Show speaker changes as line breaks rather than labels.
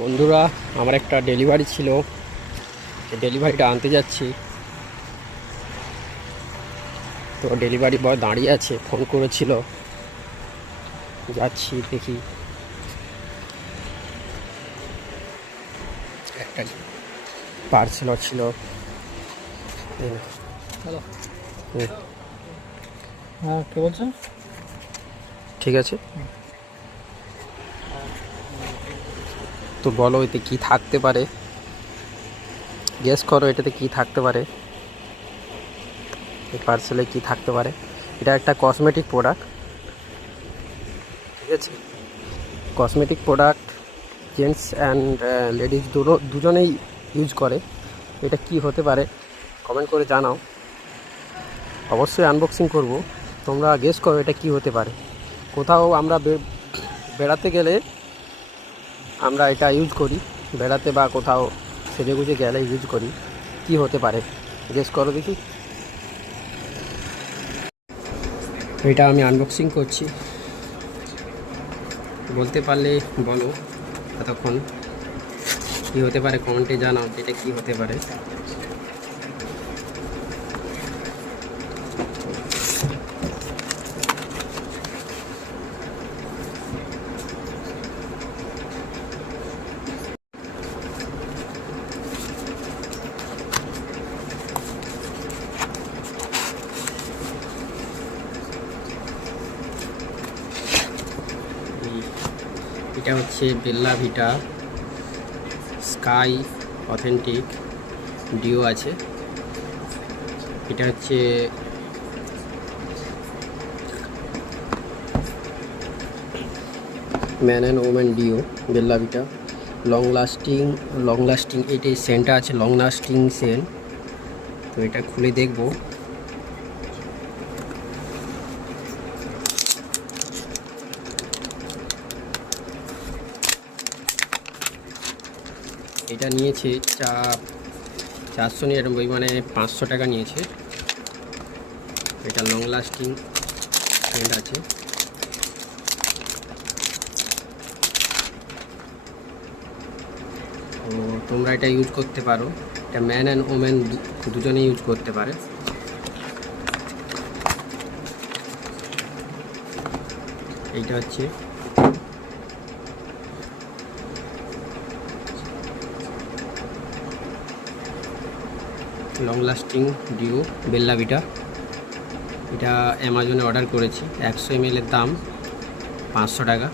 বন্ধুরা আমার একটা ডেলিভারি ছিল। ডেলিভারিটা আনতে যাচ্ছি। তো ডেলিভারি বয় দাঁড়িয়ে আছে ফোন করেছিল। যাচ্ছি দেখি। একটা পার্সেল ছিল।
হ্যাঁ কে বলছেন?
ঠিক আছে? তো বলো এতে কি থাকতে পারে? গেস করো এটাতে কি থাকতে পারে? এই পার্সেলে কি থাকতে পারে? এটা একটা কসমেটিক প্রোডাক্ট ঠিক আছে? Cosmetic product gents and ladies দুটো দুজনেই ইউজ করে। এটা কি হতে পারে? কমেন্ট করে জানাও। অবশ্যই আনবক্সিং করব। তোমরা গেস করো এটা কি হতে পারে। কোথাও আমরা বেড়াতে গেলে আমরা এটা ইউজ করি। বেড়াতে বা কোথাও সেজে গুজে গেলে ইউজ করি। কি হতে পারে? গেস করো দেখি। এটা আমি আনবক্সিং করছি। বলতে পারলে বলো এতক্ষণ। কি হতে পারে? কমেন্টে জানাও এটা কি হতে পারে এই- এটা হচ্ছে Bella Vita. Sky authentic deo আছে। এটা হচ্ছে man and woman deo, Bella Vita. Long lasting long lasting এটা সেন্টটা আছে, লং লাস্টিং সেন্ট। তো এটা খুলে দেখব। এটা নিয়েছে চা, চারশো নিরানব্বই মানে পাঁচশো টাকা নিয়েছে। এটা লং লাস্টিং সেন্ট আছে। তোমরা এটা ইউজ করতে পারো। এটা ম্যান অ্যান্ড ওমেন দুজনেই ইউজ করতে পারে। এইটা হচ্ছে long lasting deo Bella Vita এটা অ্যামাজনে অর্ডার করেছি। একশো এমএলের দাম পাঁচশো টাকা।